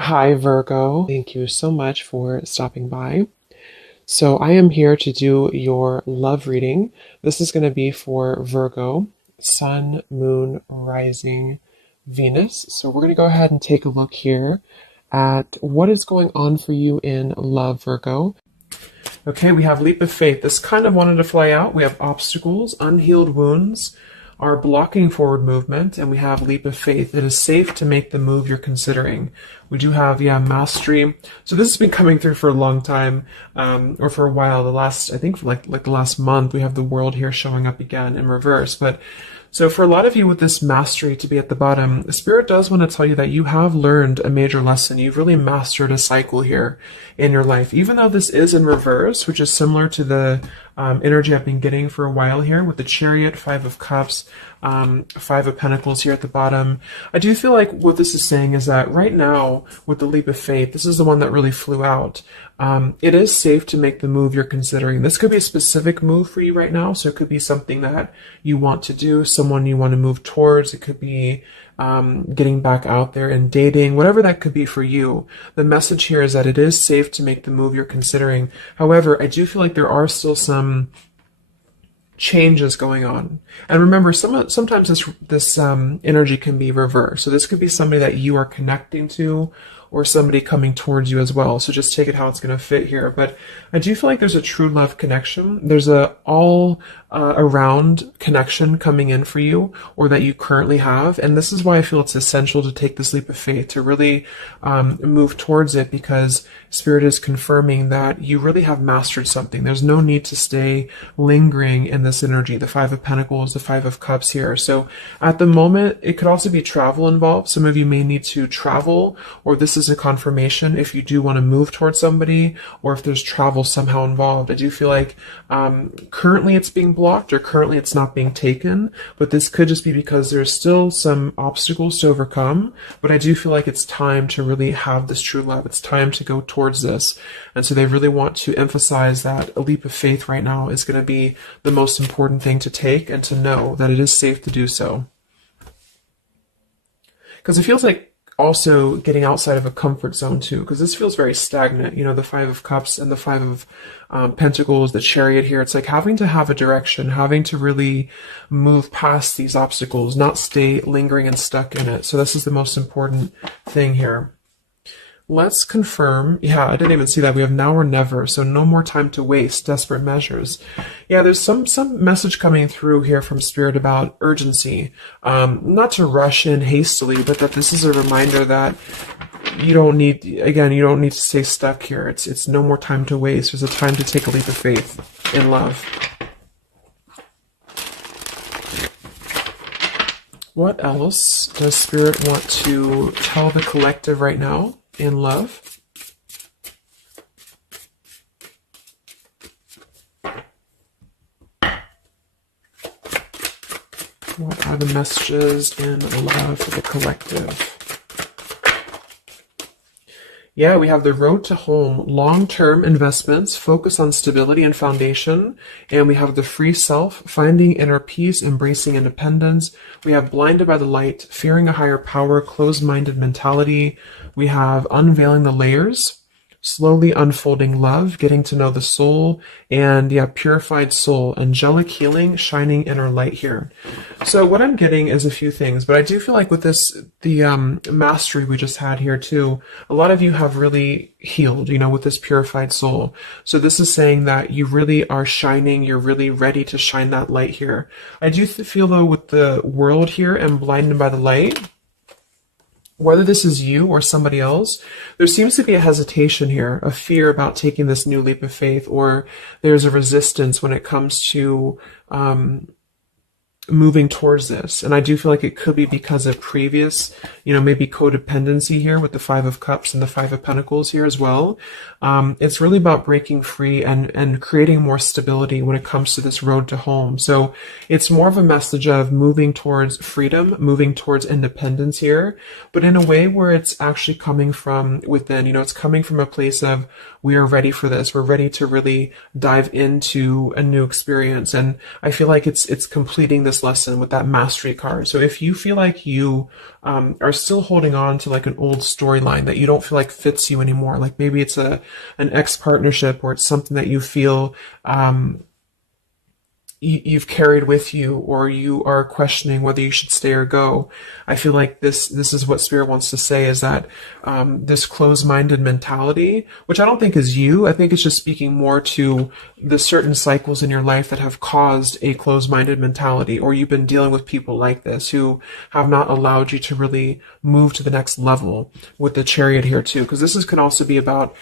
Hi, Virgo. Thank you so much for stopping by. So, I am here to do your love reading. This is going to be for Virgo, Sun, Moon, Rising, Venus. So, we're going to go ahead and take a look here at what is going on for you in love, Virgo. Okay, we have leap of faith. This kind of wanted to fly out. We have obstacles, unhealed wounds are blocking forward movement, and we have leap of faith. It is safe to make the move you're considering. We do have, mastery. So this has been coming through for a long time, or for a while. I think for like the last month, we have the world here showing up again in reverse. But so for a lot of you with this mastery to be at the bottom, the Spirit does want to tell you that you have learned a major lesson. You've really mastered a cycle here in your life. Even though this is in reverse, which is similar to the energy I've been getting for a while here with the Chariot, Five of Cups, Five of Pentacles here at the bottom. I do feel like what this is saying is that right now with the leap of faith, this is the one that really flew out. It is safe to make the move you're considering. This could be a specific move for you right now. So it could be something that you want to do, someone you want to move towards. It could be getting back out there and dating, whatever that could be for you. The message here is that it is safe to make the move you're considering. However, I do feel like there are still some changes going on. And remember, sometimes this energy can be reversed. So this could be somebody that you are connecting to, or somebody coming towards you as well. So just take it how it's going to fit here. But I do feel like there's a true love connection. There's a all around connection coming in for you, or that you currently have. And this is why I feel it's essential to take this leap of faith, to really move towards it, because Spirit is confirming that you really have mastered something. There's no need to stay lingering in this energy. The Five of Pentacles, the Five of Cups here. So at the moment, it could also be travel involved. Some of you may need to travel, or this is a confirmation if you do want to move towards somebody, or if there's travel somehow involved. I do feel like currently it's being blocked, or currently it's not being taken, but this could just be because there's still some obstacles to overcome. But I do feel like it's time to really have this true love. It's time to go towards this. And so they really want to emphasize that a leap of faith right now is going to be the most important thing to take, and to know that it is safe to do so. Because it feels like also getting outside of a comfort zone too, because this feels very stagnant. The Five of Cups and the Five of Pentacles, the Chariot here. It's like having to have a direction, having to really move past these obstacles, not stay lingering and stuck in it. So this is the most important thing here. Let's confirm. Yeah, I didn't even see that. We have now or never. So no more time to waste. Desperate measures. Yeah, there's some message coming through here from Spirit about urgency. Not to rush in hastily, but that this is a reminder that you don't need to stay stuck here. It's no more time to waste. There's a time to take a leap of faith in love. What else does Spirit want to tell the collective right now in love? What are the messages in love for the collective? Yeah, we have the road to home, long-term investments, focus on stability and foundation. And we have the free self, finding inner peace, embracing independence. We have blinded by the light, fearing a higher power, closed-minded mentality. We have unveiling the layers, slowly unfolding love, getting to know the soul, and purified soul, angelic healing, shining inner light here. So what I'm getting is a few things, but I do feel like with this, the mastery we just had here too, a lot of you have really healed, with this purified soul. So this is saying that you really are shining, you're really ready to shine that light here. I do feel though with the world here and blinded by the light, whether this is you or somebody else, there seems to be a hesitation here, a fear about taking this new leap of faith, or there's a resistance when it comes to moving towards this. And I do feel like it could be because of previous, maybe codependency here with the Five of Cups and the Five of Pentacles here as well. It's really about breaking free and creating more stability when it comes to this road to home. So it's more of a message of moving towards freedom, moving towards independence here, but in a way where it's actually coming from within. It's coming from a place of, we are ready for this. We're ready to really dive into a new experience. And I feel like it's completing this this lesson with that mastery card. So if you feel like you are still holding on to like an old storyline that you don't feel like fits you anymore, like maybe it's an ex partnership, or it's something that you feel you've carried with you, or you are questioning whether you should stay or go. I feel like this is what Spirit wants to say, is that this closed-minded mentality, which I don't think is you, I think it's just speaking more to the certain cycles in your life that have caused a closed-minded mentality, or you've been dealing with people like this who have not allowed you to really move to the next level, with the Chariot here too, because can also be about,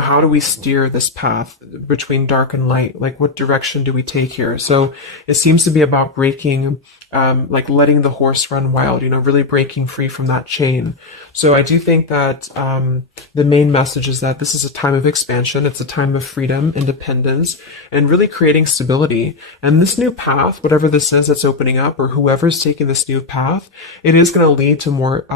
how do we steer this path between dark and light? Like, what direction do we take here? So it seems to be about breaking, like letting the horse run wild, really breaking free from that chain. So I do think that the main message is that this is a time of expansion. It's a time of freedom, independence, and really creating stability. And this new path, whatever this is that's opening up, or whoever's taking this new path, it is going to lead to more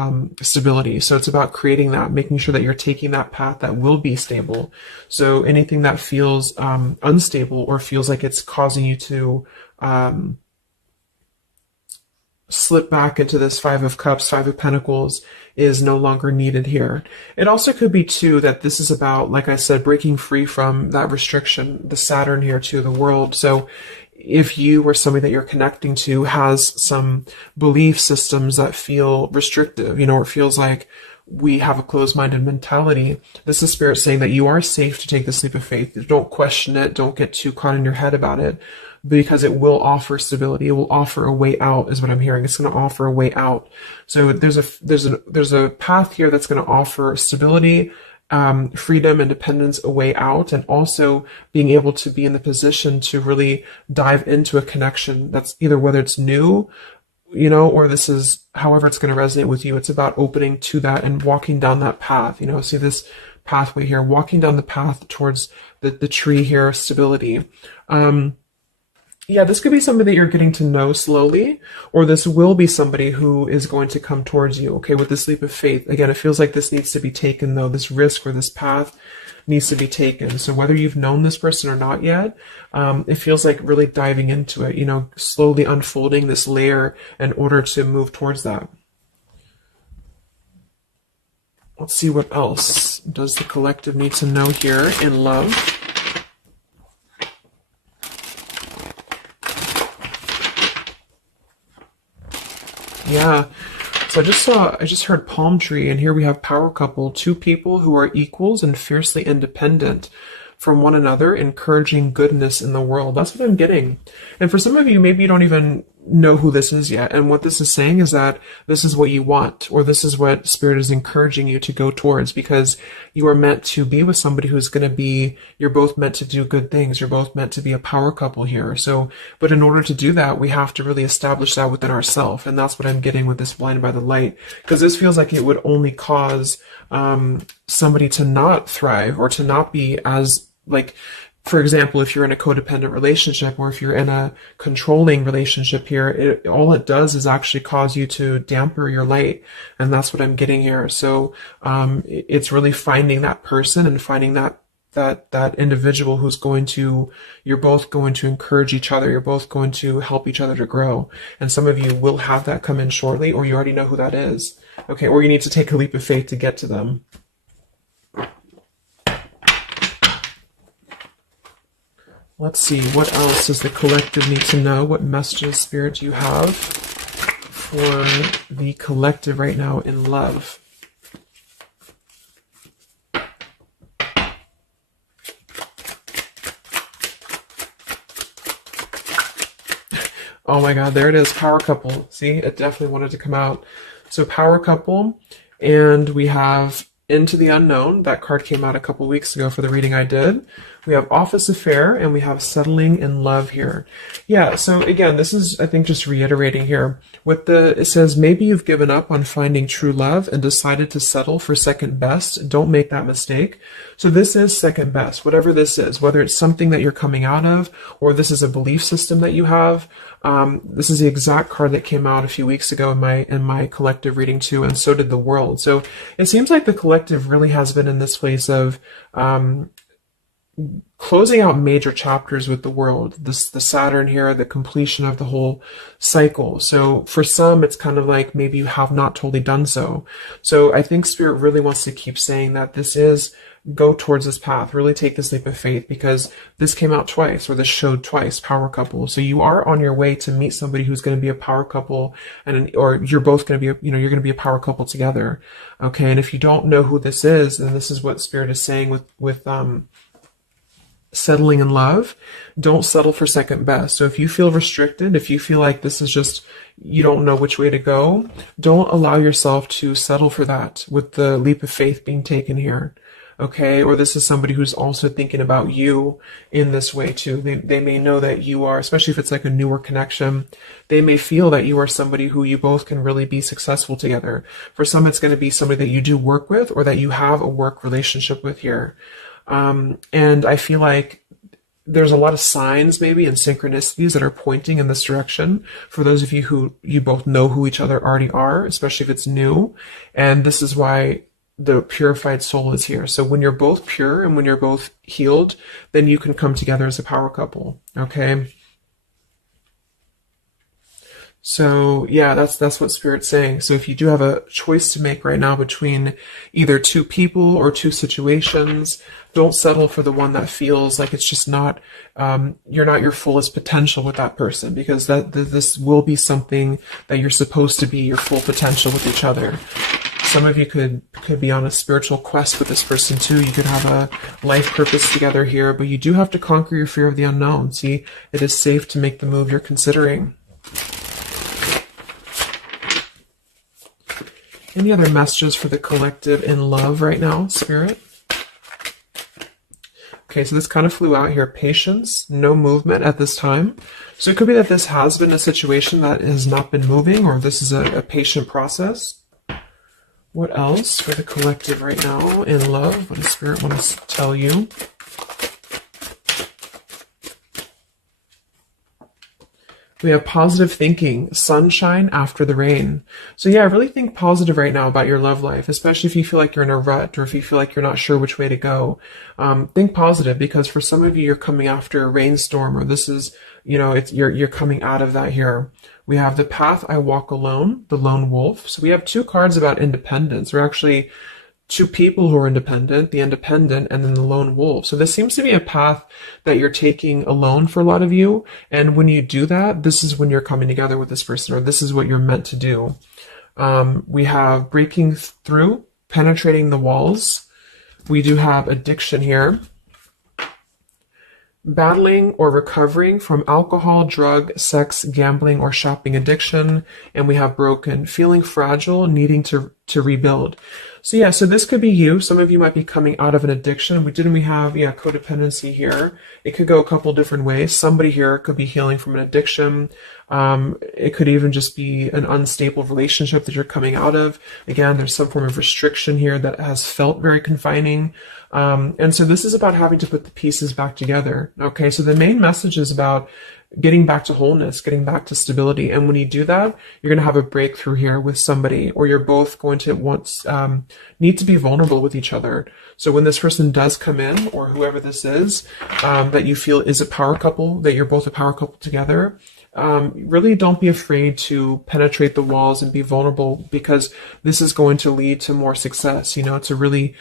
stability. So it's about creating that, making sure that you're taking that path that will be stable. So anything that feels unstable, or feels like it's causing you to slip back into this Five of Cups, Five of Pentacles, is no longer needed here. It also could be too that this is about, like I said, breaking free from that restriction, the Saturn here too, the world. So if you or somebody that you're connecting to has some belief systems that feel restrictive, or it feels like we have a closed-minded mentality, this is Spirit saying that you are safe to take this leap of faith. Don't question it. Don't get too caught in your head about it, because it will offer stability. It will offer a way out, is what I'm hearing. It's going to offer a way out. So there's a path here that's going to offer stability, freedom, independence, a way out, and also being able to be in the position to really dive into a connection that's either, whether it's new, or this is however it's going to resonate with you. It's about opening to that and walking down that path. See this pathway here, walking down the path towards the tree here, stability. Yeah, this could be somebody that you're getting to know slowly, or this will be somebody who is going to come towards you, okay, with this leap of faith. Again, it feels like this needs to be taken, though. This risk or this path needs to be taken. So whether you've known this person or not yet, it feels like really diving into it, slowly unfolding this layer in order to move towards that. Let's see what else does the collective need to know here in love. Yeah, so I just heard palm tree, and here we have power couple, two people who are equals and fiercely independent from one another, encouraging goodness in the world. That's what I'm getting. And for some of you, maybe you don't even know who this is yet. And what this is saying is that this is what you want, or this is what Spirit is encouraging you to go towards, because you are meant to be with somebody who's going to be, you're both meant to do good things. You're both meant to be a power couple here. So, but in order to do that, we have to really establish that within ourselves. And that's what I'm getting with this Blinded by the Light, because this feels like it would only cause somebody to not thrive, or to not be as, like, for example, if you're in a codependent relationship, or if you're in a controlling relationship here, all it does is actually cause you to damper your light. And that's what I'm getting here. So it's really finding that person and finding that individual who's you're both going to encourage each other. You're both going to help each other to grow. And some of you will have that come in shortly, or you already know who that is. Okay, or you need to take a leap of faith to get to them. Let's see, what else does the collective need to know? What messages, Spirit, do you have for the collective right now in love? Oh my God, there it is, power couple. See, it definitely wanted to come out. So power couple, and we have Into the Unknown. That card came out a couple weeks ago for the reading I did. We have Office Affair, and we have Settling in Love here. Yeah, so again, this is, I think, just reiterating here. It says, maybe you've given up on finding true love and decided to settle for second best. Don't make that mistake. So this is second best, whatever this is, whether it's something that you're coming out of, or this is a belief system that you have. This is the exact card that came out a few weeks ago in my collective reading too, and so did the world. So it seems like the collective really has been in this place of closing out major chapters with the world. This the Saturn here, the completion of the whole cycle. So for some, it's kind of like maybe you have not totally done so. So I think Spirit really wants to keep saying that this is go towards this path. Really take this leap of faith, because this came out twice, or this showed twice, power couple. So you are on your way to meet somebody who's going to be a power couple, or you're both going to be, you're going to be a power couple together. Okay. And if you don't know who this is, then this is what Spirit is saying with settling in love. Don't settle for second best. So if you feel restricted, if you feel like this is just, you don't know which way to go, don't allow yourself to settle for that with the leap of faith being taken here. Okay, or this is somebody who's also thinking about you in this way too. They may know that you are, especially if it's like a newer connection, they may feel that you are somebody who you both can really be successful together. For some, it's going to be somebody that you do work with, or that you have a work relationship with here. And I feel like there's a lot of signs maybe and synchronicities that are pointing in this direction for those of you who you both know who each other already are, especially if it's new. And this is why the purified soul is here. So when you're both pure and when you're both healed, then you can come together as a power couple. Okay. So yeah, that's what Spirit's saying. So if you do have a choice to make right now between either two people or two situations, don't settle for the one that feels like it's just not, you're not your fullest potential with that person, because this will be something that you're supposed to be your full potential with each other. Some of you could be on a spiritual quest with this person too. You could have a life purpose together here, but you do have to conquer your fear of the unknown. See, it is safe to make the move you're considering. Any other messages for the collective in love right now, Spirit? Okay, so this kind of flew out here. Patience, no movement at this time. So it could be that this has been a situation that has not been moving, or this is a patient process. What else for the collective right now in love? What does Spirit want to tell you? We have positive thinking, sunshine after the rain. So yeah, really think positive right now about your love life, especially if you feel like you're in a rut, or if you feel like you're not sure which way to go. Think positive, because for some of you, you're coming after a rainstorm, or this is, you're coming out of that here. We have the path I walk alone, the lone wolf. So we have two cards about independence. We're actually two people who are independent, the independent, and then the lone wolf. So this seems to be a path that you're taking alone for a lot of you. And when you do that, this is when you're coming together with this person, or this is what you're meant to do. We have breaking through, penetrating the walls. We do have addiction here. Battling or recovering from alcohol, drug, sex, gambling, or shopping addiction. And we have broken, feeling fragile, needing to rebuild. So yeah, so this could be you. Some of you might be coming out of an addiction. We have codependency here. It could go a couple different ways. Somebody here could be healing from an addiction. It could even just be an unstable relationship that you're coming out of. Again, there's some form of restriction here that has felt very confining. And so this is about having to put the pieces back together. Okay, so the main message is about getting back to wholeness, getting back to stability. And when you do that, you're going to have a breakthrough here with somebody, or you're both going to need to be vulnerable with each other. So when this person does come in, or whoever this is, that you feel is a power couple, that you're both a power couple together, really don't be afraid to penetrate the walls and be vulnerable, because this is going to lead to more success, to really,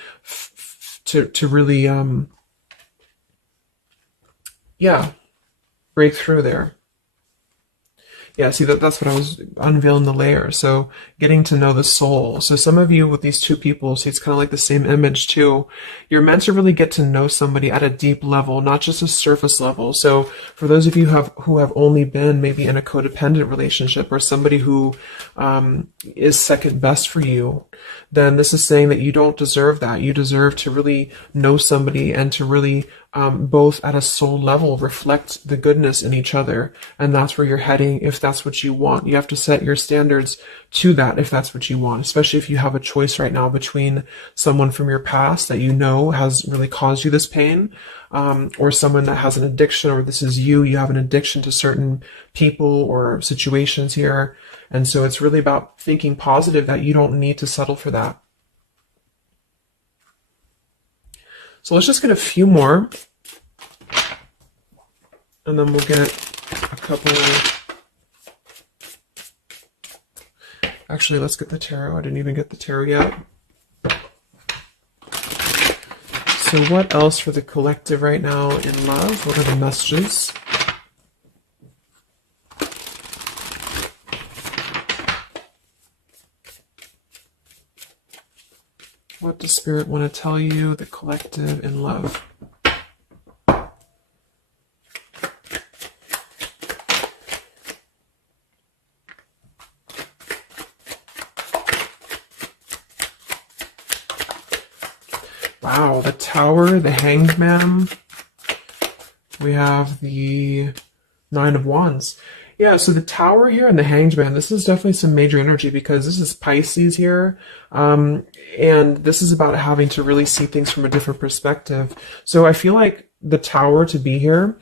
break through there. Yeah, see, that's what I was unveiling, the layer. So getting to know the soul. So some of you with these two people, see, it's kind of like the same image too. You're meant to really get to know somebody at a deep level, not just a surface level. So for those of you who have only been maybe in a codependent relationship, or somebody who is second best for you, then this is saying that you don't deserve that. You deserve to really know somebody, and to really both at a soul level reflect the goodness in each other. And that's where you're heading if that's what you want. You have to set your standards to that if that's what you want, especially if you have a choice right now between someone from your past that you know has really caused you this pain, or someone that has an addiction, or this is you have an addiction to certain people or situations here. And so it's really about thinking positive, that you don't need to settle for that. So let's just get a few more And then we'll get a couple. Actually, let's get the tarot. I didn't even get the tarot yet. So what else for the collective right now in love? What are the messages? What does Spirit want to tell you, the collective in love? Wow, the Tower, the Hanged Man. We have the Nine of Wands. Yeah, so the Tower here and the Hanged Man, this is definitely some major energy because this is Pisces here. And this is about having to really see things from a different perspective. So I feel like the Tower to be here,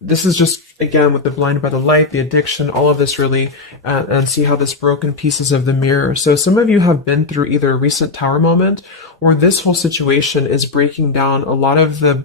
this is just, again, with the blinded by the light, the addiction, all of this really, and see how this broken pieces of the mirror. So some of you have been through either a recent Tower moment or this whole situation is breaking down a lot of the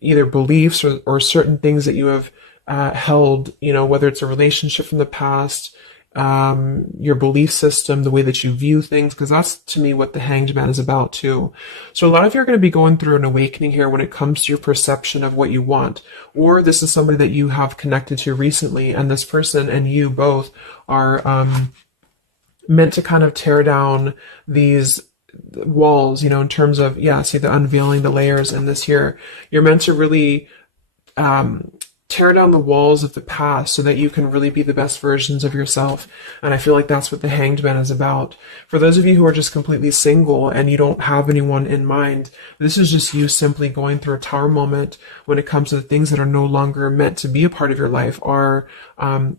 either beliefs or certain things that you have held, you know, whether it's a relationship from the past, your belief system, the way that you view things, because that's to me what the Hanged Man is about too. So a lot of you are going to be going through an awakening here when it comes to your perception of what you want, or this is somebody that you have connected to recently, and this person and you both are meant to kind of tear down these walls, you know, in terms of, yeah, see the unveiling the layers in this here. You're meant to really tear down the walls of the past so that you can really be the best versions of yourself. And I feel like that's what the Hanged Man is about. For those of you who are just completely single and you don't have anyone in mind, this is just you simply going through a Tower moment when it comes to the things that are no longer meant to be a part of your life are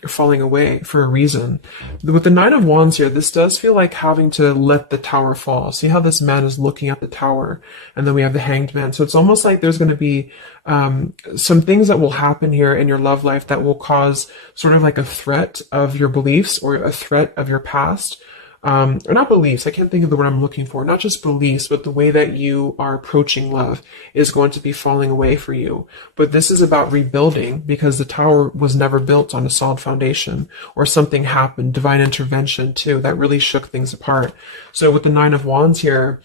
falling away for a reason. With the Nine of Wands here, this does feel like having to let the Tower fall. See how this man is looking at the Tower, and then we have the Hanged Man. So it's almost like there's going to be some things that will happen here in your love life that will cause sort of like a threat of your beliefs or a threat of your past. Or not beliefs, I can't think of the word I'm looking for. Not just beliefs, but the way that you are approaching love is going to be falling away for you. But this is about rebuilding because the Tower was never built on a solid foundation, or something happened, divine intervention too, that really shook things apart. So with the Nine of Wands here,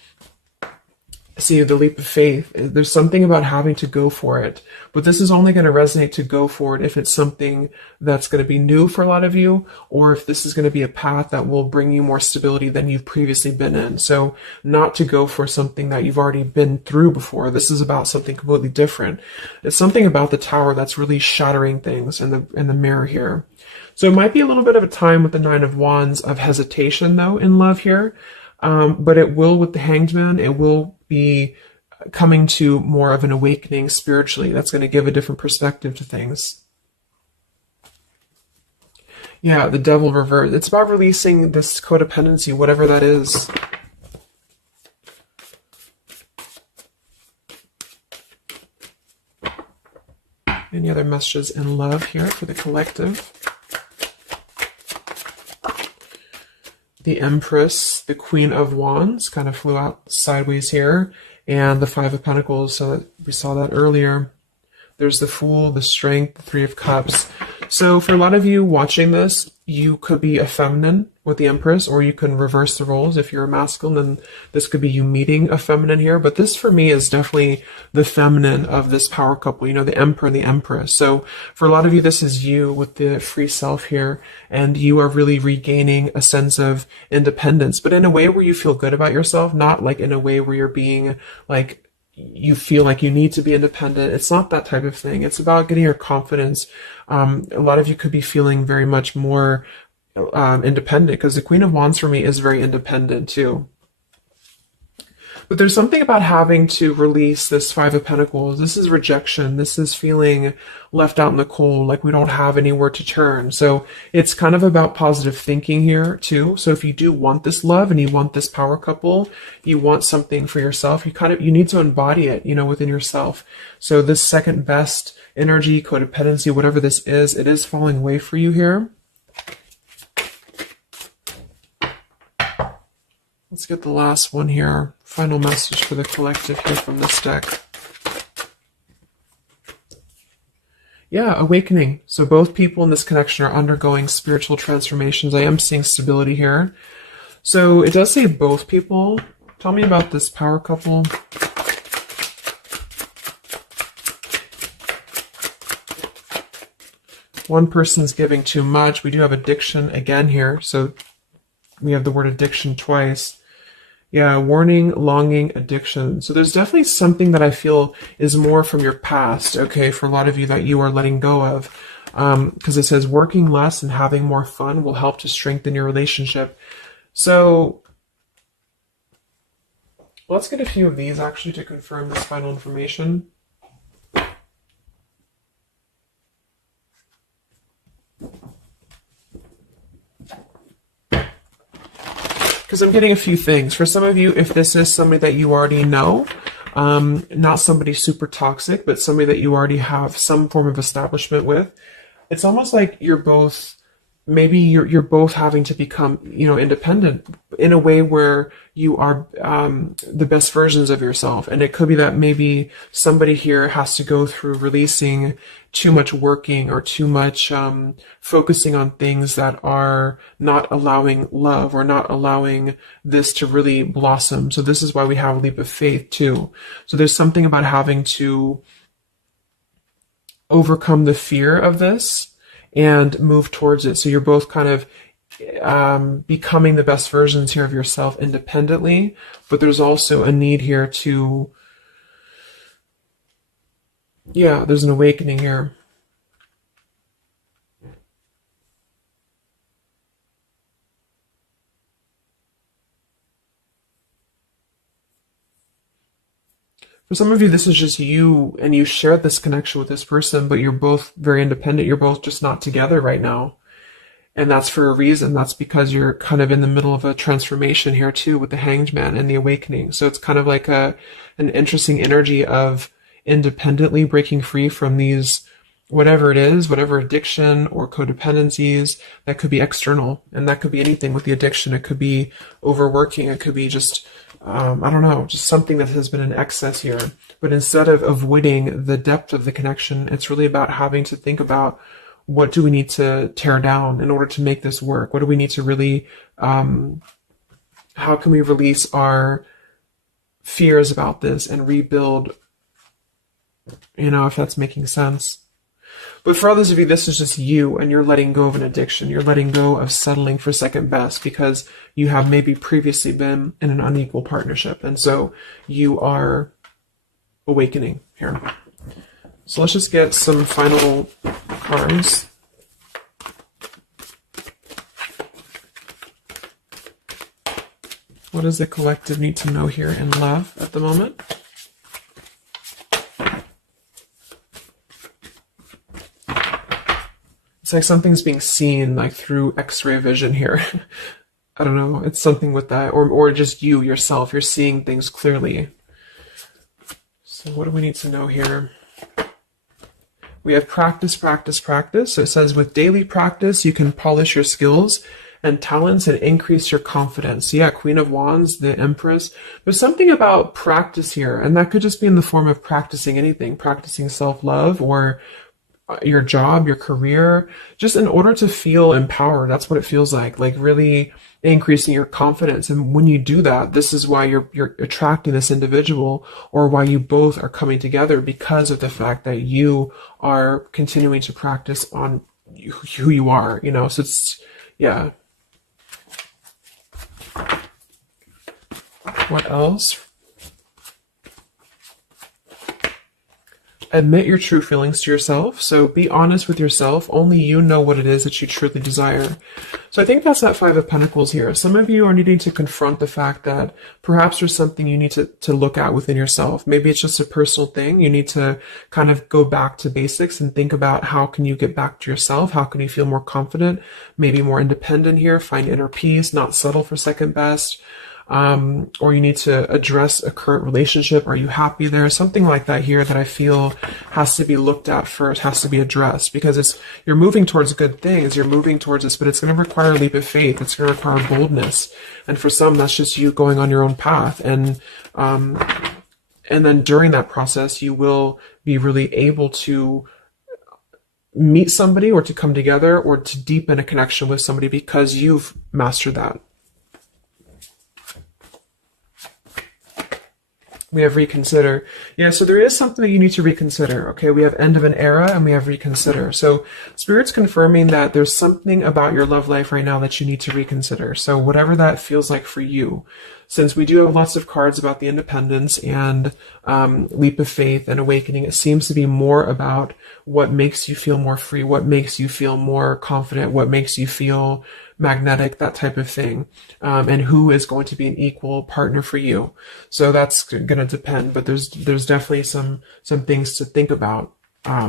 see the leap of faith, there's something about having to go for it, but this is only going to resonate to go for it if it's something that's going to be new for a lot of you, or if this is going to be a path that will bring you more stability than you've previously been in. So not to go for something that you've already been through before. This is about something completely different. It's something about the Tower that's really shattering things in the mirror here. So it might be a little bit of a time with the Nine of Wands of hesitation though in love here. But it will, with the Hanged Man, it will be coming to more of an awakening spiritually. That's going to give a different perspective to things. Yeah, the Devil reversed. It's about releasing this codependency, whatever that is. Any other messages in love here for the collective? The Empress, the Queen of Wands, kind of flew out sideways here, and the Five of Pentacles, so we saw that earlier. There's the Fool, the Strength, the Three of Cups. So for a lot of you watching this, you could be a feminine with the Empress, or you can reverse the roles. If you're a masculine, then this could be you meeting a feminine here. But this for me is definitely the feminine of this power couple, you know, the Emperor and the Empress. So for a lot of you, this is you with the free self here, and you are really regaining a sense of independence, but in a way where you feel good about yourself, not like in a way where you're being like, you feel like you need to be independent. It's not that type of thing. It's about getting your confidence. A lot of you could be feeling very much more independent, because the Queen of Wands for me is very independent too. But there's something about having to release this Five of Pentacles. This is rejection. This is feeling left out in the cold, like we don't have anywhere to turn. So it's kind of about positive thinking here too. So if you do want this love and you want this power couple, you want something for yourself, you need to embody it, you know, within yourself. So this second best energy, codependency, whatever this is, it is falling away for you here. Let's get the last one here. Final message for the collective here from this deck. Yeah, awakening. So both people in this connection are undergoing spiritual transformations. I am seeing stability here. So it does say both people. Tell me about this power couple. One person's giving too much. We do have addiction again here. So we have the word addiction twice. Yeah, warning, longing, addiction. So there's definitely something that I feel is more from your past, okay, for a lot of you that you are letting go of. Because it says working less and having more fun will help to strengthen your relationship. So let's get a few of these actually to confirm this final information. Because I'm getting a few things. For some of you, if this is somebody that you already know, not somebody super toxic, but somebody that you already have some form of establishment with, it's almost like you're both, maybe you're both having to become, independent in a way where you are the best versions of yourself. And it could be that maybe somebody here has to go through releasing too much working or too much focusing on things that are not allowing love or not allowing this to really blossom. So this is why we have a leap of faith too. So there's something about having to overcome the fear of this and move towards it. So you're both kind of becoming the best versions here of yourself independently, but there's also a need here to, there's an awakening here. For some of you, this is just you, and you shared this connection with this person, but you're both very independent. You're both just not together right now. And that's for a reason. That's because you're kind of in the middle of a transformation here too with the Hanged Man and the awakening. So it's kind of like an interesting energy of independently breaking free from these, whatever it is, whatever addiction or codependencies that could be external. And that could be anything with the addiction. It could be overworking. It could be just, I don't know, just something that has been in excess here. But instead of avoiding the depth of the connection, it's really about having to think about, what do we need to tear down in order to make this work? What do we need to really, how can we release our fears about this and rebuild, if that's making sense. But for others of you, this is just you, and you're letting go of an addiction. You're letting go of settling for second best because you have maybe previously been in an unequal partnership. And so you are awakening here. So let's just get some final cards. What does the collective need to know here in love at the moment? It's like something's being seen like through X-ray vision here. I don't know. It's something with that. Or just you yourself. You're seeing things clearly. So what do we need to know here? We have practice, practice, practice. So it says with daily practice, you can polish your skills and talents and increase your confidence. Yeah, Queen of Wands, the Empress. There's something about practice here, and that could just be in the form of practicing anything, practicing self-love or your job, your career, just in order to feel empowered. That's what it feels like really increasing your confidence. And when you do that, this is why you're attracting this individual, or why you both are coming together, because of the fact that you are continuing to practice on who you are, so it's, yeah. What else? Admit your true feelings to yourself. So be honest with yourself. Only you know what it is that you truly desire. So I think that's that Five of Pentacles here. Some of you are needing to confront the fact that perhaps there's something you need to look at within yourself. Maybe it's just a personal thing. You need to kind of go back to basics and think about how can you get back to yourself? How can you feel more confident, maybe more independent here, find inner peace, not settle for second best. Or you need to address a current relationship. Are you happy there? Something like that here that I feel has to be looked at first, has to be addressed, because you're moving towards good things. You're moving towards this, but it's going to require a leap of faith. It's going to require boldness. And for some, that's just you going on your own path. And then during that process, you will be really able to meet somebody or to come together or to deepen a connection with somebody because you've mastered that. We have reconsider. Yeah, so there is something that you need to reconsider. Okay, we have end of an era and we have reconsider. So Spirit's confirming that there's something about your love life right now that you need to reconsider. So whatever that feels like for you, since we do have lots of cards about the independence and leap of faith and awakening, it seems to be more about what makes you feel more free, what makes you feel more confident, what makes you feel magnetic, that type of thing, and who is going to be an equal partner for you. So that's going to depend, but there's definitely some things to think about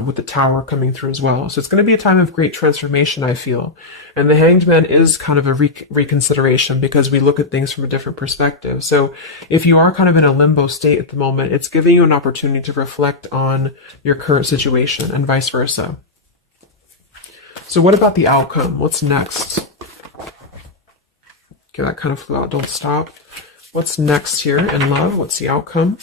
with the Tower coming through as well. So it's going to be a time of great transformation, I feel. And the Hanged Man is kind of a reconsideration because we look at things from a different perspective. So if you are kind of in a limbo state at the moment, it's giving you an opportunity to reflect on your current situation and vice versa. So what about the outcome? What's next? Okay, that kind of flew out. Don't stop. What's next here in love? What's the outcome?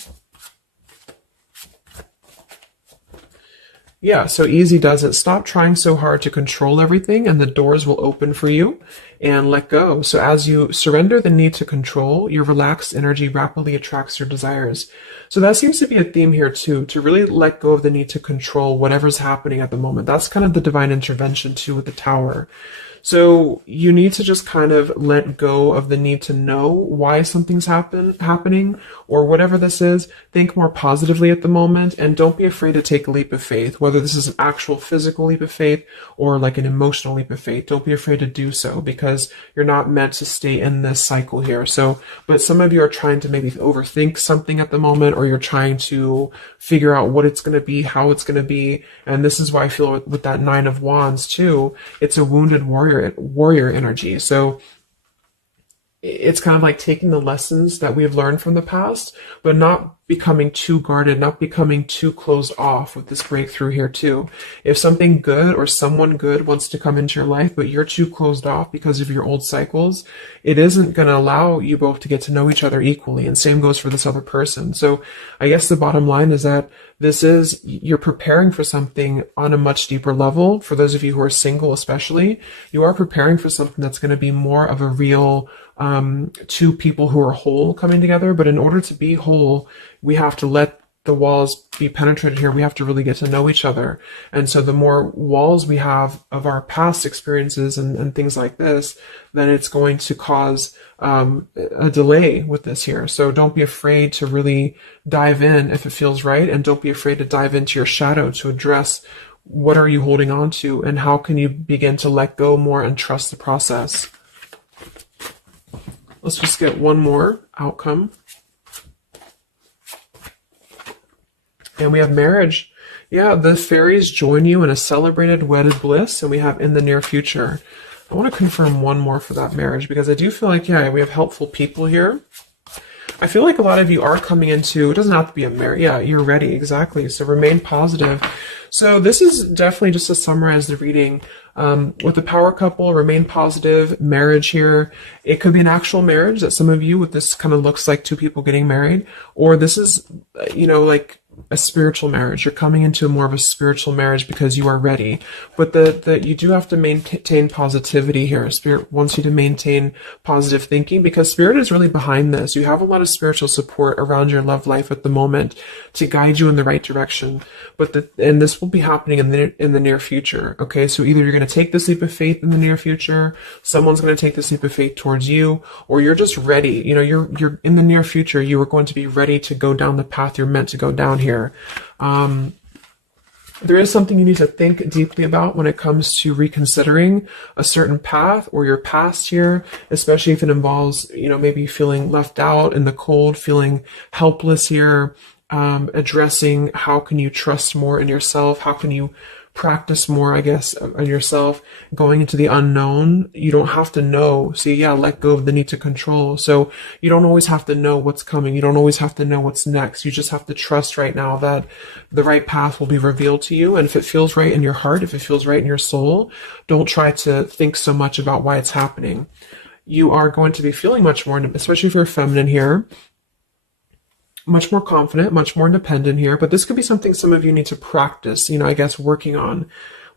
Yeah, so easy does it. Stop trying so hard to control everything and the doors will open for you, and let go. So as you surrender the need to control, your relaxed energy rapidly attracts your desires. So that seems to be a theme here too, to really let go of the need to control whatever's happening at the moment. That's kind of the divine intervention too with the Tower. So you need to just kind of let go of the need to know why something's happening or whatever this is. Think more positively at the moment and don't be afraid to take a leap of faith, whether this is an actual physical leap of faith or like an emotional leap of faith. Don't be afraid to do so because you're not meant to stay in this cycle here. So, but some of you are trying to maybe overthink something at the moment, or you're trying to figure out what it's going to be, how it's going to be. And this is why I feel with that Nine of Wands too, it's a wounded warrior energy. So it's kind of like taking the lessons that we've learned from the past, but not becoming too guarded, not becoming too closed off with this breakthrough here too. If something good or someone good wants to come into your life, but you're too closed off because of your old cycles, it isn't going to allow you both to get to know each other equally. And same goes for this other person. So I guess the bottom line is that you're preparing for something on a much deeper level. For those of you who are single, especially, you are preparing for something that's going to be more of a real two people who are whole coming together. But in order to be whole, we have to let the walls be penetrated here. We have to really get to know each other. And so the more walls we have of our past experiences and things like this, then it's going to cause a delay with this here. So don't be afraid to really dive in if it feels right. And don't be afraid to dive into your shadow to address what are you holding on to and how can you begin to let go more and trust the process. Let's just get one more outcome. And we have marriage. Yeah, the fairies join you in a celebrated wedded bliss, and we have in the near future. I want to confirm one more for that marriage because I do feel like, yeah, we have helpful people here. I feel like a lot of you are coming into, it doesn't have to be a marriage. Yeah, you're ready. Exactly. So remain positive. So this is definitely just to summarize the reading. With the power couple, remain positive, marriage here. It could be an actual marriage that some of you with this kind of looks like two people getting married, or this is, like a spiritual marriage. You're coming into more of a spiritual marriage because you are ready. But you do have to maintain positivity here. Spirit wants you to maintain positive thinking because Spirit is really behind this. You have a lot of spiritual support around your love life at the moment to guide you in the right direction. And this will be happening in the near future. Okay, so either you're going to take this leap of faith in the near future, someone's going to take this leap of faith towards you, or you're just ready. You're in the near future. You are going to be ready to go down the path you're meant to go down here. There is something you need to think deeply about when it comes to reconsidering a certain path or your past here, especially if it involves, maybe feeling left out in the cold, feeling helpless here, addressing how can you trust more in yourself, how can you practice more, I guess, on yourself, going into the unknown. You don't have to know. See, yeah, let go of the need to control. So you don't always have to know what's coming. You don't always have to know what's next. You just have to trust right now that the right path will be revealed to you. And if it feels right in your heart, if it feels right in your soul, don't try to think so much about why it's happening. You are going to be feeling much more, especially if you're feminine here, much more confident, much more independent here, but this could be something some of you need to practice, I guess, working on.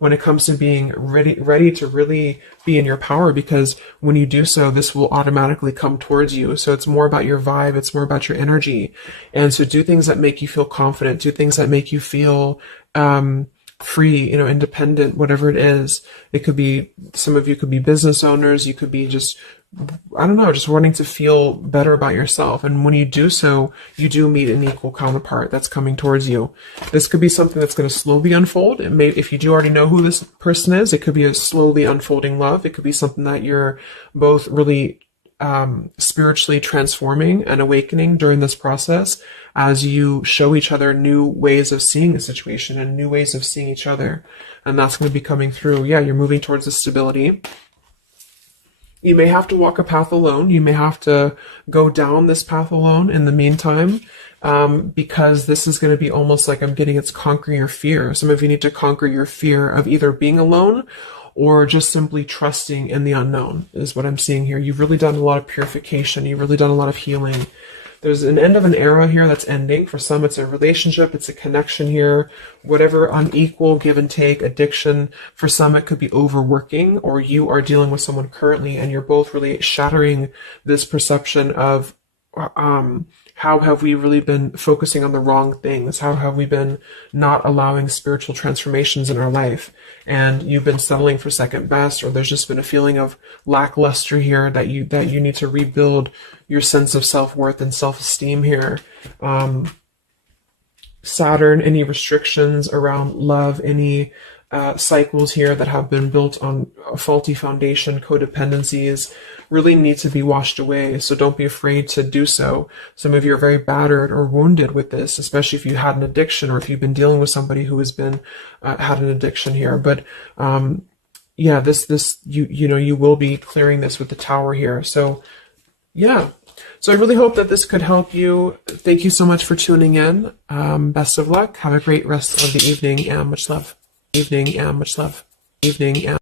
when it comes to being ready to really be in your power, because when you do so, this will automatically come towards you. So it's more about your vibe. It's more about your energy. And so do things that make you feel confident, do things that make you feel, free, independent, whatever it is. It could be, some of you could be business owners. You could be just, I don't know, just wanting to feel better about yourself. And when you do so, you do meet an equal counterpart that's coming towards you. This could be something that's going to slowly unfold. It may, if you do already know who this person is, it could be a slowly unfolding love. It could be something that you're both really spiritually transforming and awakening during this process, as you show each other new ways of seeing a situation and new ways of seeing each other. And that's going to be coming through. Yeah, you're moving towards the stability. You may have to walk a path alone. You may have to go down this path alone in the meantime, because this is going to be almost like, I'm getting, it's conquering your fear. Some of you need to conquer your fear of either being alone or just simply trusting in the unknown, is what I'm seeing here. You've really done a lot of purification. You've really done a lot of healing. There's an end of an era here that's ending. For some, it's a relationship, it's a connection here, whatever unequal give and take, addiction. For some, it could be overworking, or you are dealing with someone currently and you're both really shattering this perception of, how have we really been focusing on the wrong things? How have we been not allowing spiritual transformations in our life? And you've been settling for second best, or there's just been a feeling of lackluster here, that you need to rebuild your sense of self-worth and self-esteem here. Saturn, any restrictions around love, any cycles here that have been built on a faulty foundation, codependencies, really need to be washed away. So don't be afraid to do so. Some of you are very battered or wounded with this, especially if you had an addiction, or if you've been dealing with somebody who has been had an addiction here. But yeah, this you will be clearing this with the Tower here. So yeah. So I really hope that this could help you. Thank you so much for tuning in. Best of luck. Have a great rest of the evening, and much love. Evening, and much love. Evening, and